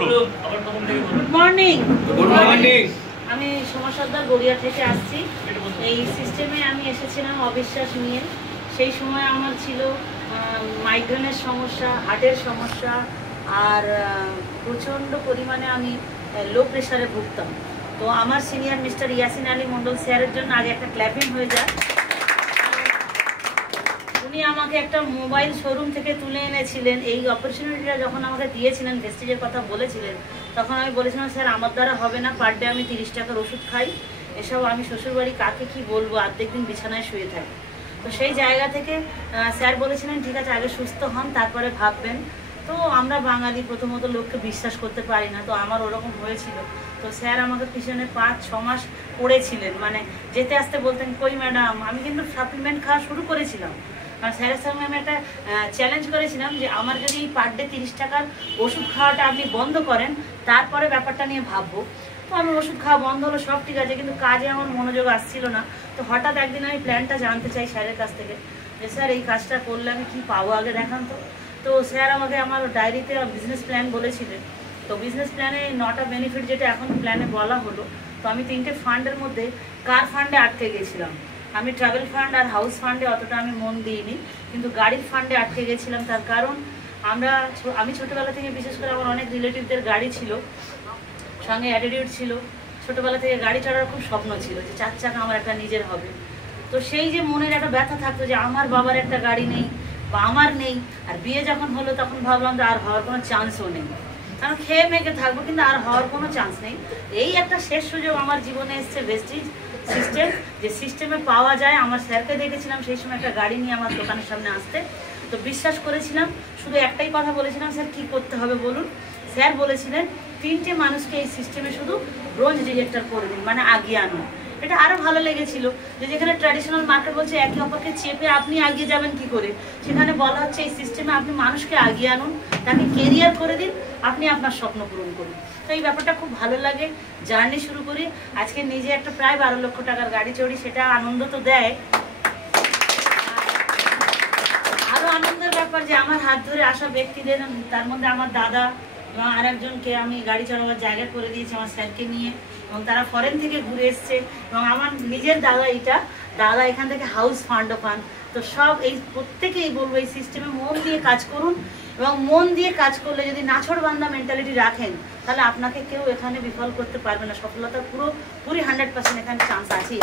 বলুন। Good morning. Good morning. আমি সোমা সর্দার গড়িয়া থেকে আসছি। এই সিস্টেমে আমি এসেছিলাম অবিশ্বাস নিয়ে। সেই সময় আমার ছিল মাইগ্রেনের সমস্যা, হার্টের সমস্যা, আর প্রচণ্ড পরিমাণে আমি লো প্রেশারে ভুগতাম। তো আমার সিনিয়র মিস্টার ইয়াসিন আলী মন্ডল স্যারের জন্য আগে একটা ক্ল্যাপিং হয়ে যায়। উনি আমাকে একটা মোবাইল শোরুম থেকে তুলে এনেছিলেন। এই অপরচুনিটিটা যখন আমাকে দিয়েছিলেন, ভেস্টিজের কথা বলেছিলেন, তখন আমি বলেছিলাম স্যার আমার দ্বারা হবে না, পার ডে আমি 30 টাকার ওষুধ খাই, এসব আমি শ্বশুরবাড়ি কাকে কি বলবো, অর্ধেক দিন বিছানায় শুয়ে থাকি। তো সেই জায়গা থেকে স্যার বলেছিলেন ঠিক আছে আগে সুস্থ হন তারপরে ভাববেন। তো আমরা বাঙালি প্রথমত লোককে বিশ্বাস করতে পারি না, তো আমার ওরকম হয়েছিল। তো স্যার আমাকে পিছনে 5-6 মাস পড়েছিলেন, মানে যেতে আসতে বলতেন কই ম্যাডাম, আমি কিন্তু সাপ্লিমেন্ট খাওয়া শুরু করেছিলাম। কারণ স্যারের সঙ্গে আমি একটা চ্যালেঞ্জ করেছিলাম যে আমার যদি পার ডে 30 টাকার ওষুধ খাওয়াটা আপনি বন্ধ করেন তারপরে ব্যাপারটা নিয়ে ভাববো। তো আমি ওষুধ খাওয়া বন্ধ হলো, সব ঠিক আছে, কিন্তু কাজে আমার মনোযোগ আসছিল না। তো হঠাৎ একদিন আমি প্ল্যানটা জানতে চাই স্যারের কাছ থেকে যে স্যার এই কাজটা করলে আমি কী পাবো আগে দেখান তো। তো স্যার আমাকে আমার ডায়েরিতে বিজনেস প্ল্যান বলেছিলেন। তো বিজনেস প্ল্যানে 9টা বেনিফিট যেটা এখন প্ল্যানে বলা হলো, তো আমি 3টে ফান্ডের মধ্যে কার ফান্ডে আটকে গেছিলাম। আমি ট্রাভেল ফান্ড আর হাউস ফান্ডে অতটা আমি মন দিইনি, কিন্তু গাড়ির ফান্ডে আটকে গেছিলাম। তার কারণ আমি ছোটোবেলা থেকে বিশেষ করে আমার অনেক রিলেটিভদের গাড়ি ছিল, সঙ্গে অ্যাটিটিউড ছিল। ছোটোবেলা থেকে গাড়ি চড়ার খুব স্বপ্ন ছিল যে 4 চাকা আমার একটা নিজের হবে। তো সেই যে মনের একটা ব্যথা থাকতো যে আমার বাবার একটা গাড়ি নেই বা আমার নেই। আর বিয়ে যখন হলো তখন ভাবলাম যে আর হওয়ার কোনো চান্সও নেই, কারণ খেয়ে মেখে থাকবো কিন্তু আর হওয়ার কোনো চান্স নেই। এই একটা শেষ সুযোগ আমার জীবনে এসছে ভেস্টিজ সিস্টেম, যে সিস্টেমে পাওয়া যায়। আমার স্যারকে দেখেছিলাম সেই সময় একটা গাড়ি নিয়ে আমার দোকানের সামনে আসতে, তো বিশ্বাস করেছিলাম। শুধু একটাই কথা বলেছিলাম, স্যার কী করতে হবে বলুন। স্যার বলেছিলেন 3টে মানুষকে এই সিস্টেমে শুধু ব্রোঞ্জ ডিটেক্টর করে দিন, মানে আগিয়ে আনুন। এটা আরও ভালো লেগেছিল যে যেখানে ট্র্যাডিশনাল মার্কেট বলছে একে অপরকে চেপে আপনি আগিয়ে যাবেন কি করে, সেখানে বলা হচ্ছে এই সিস্টেমে আপনি মানুষকে আগিয়ে আনুন, তাকে কেরিয়ার করে দিন, আপনি আপনার স্বপ্ন পূরণ করুন। তো এই ব্যাপারটা খুব ভালো লাগে। জার্নি শুরু করি, আজকে নিজে একটা প্রায় 12 লক্ষ টাকার গাড়ি চড়ি, সেটা আনন্দ তো দেয়। আরও আনন্দের ব্যাপার যে আমার হাত ধরে আসা ব্যক্তিদের, তার মধ্যে আমার দাদা এবং আর একজনকে আমি গাড়ি চালাবার জায়গা করে দিয়েছি আমার স্যারকে নিয়ে, এবং তারা ফরেন থেকে ঘুরে এসছে। এবং আমার নিজের দাদা এখান থেকে হাউস ফান্ডও পান। তো সব এই প্রত্যেকেই বলবো এই সিস্টেমে মন দিয়ে কাজ করুন, এবং মন দিয়ে কাজ করলে যদি নাছোড়বান্দা মেন্টালিটি রাখেন তাহলে আপনাকে কেউ এখানে বিফল করতে পারবে না। সফলতার পুরি 100% এখানে চান্স আছেই।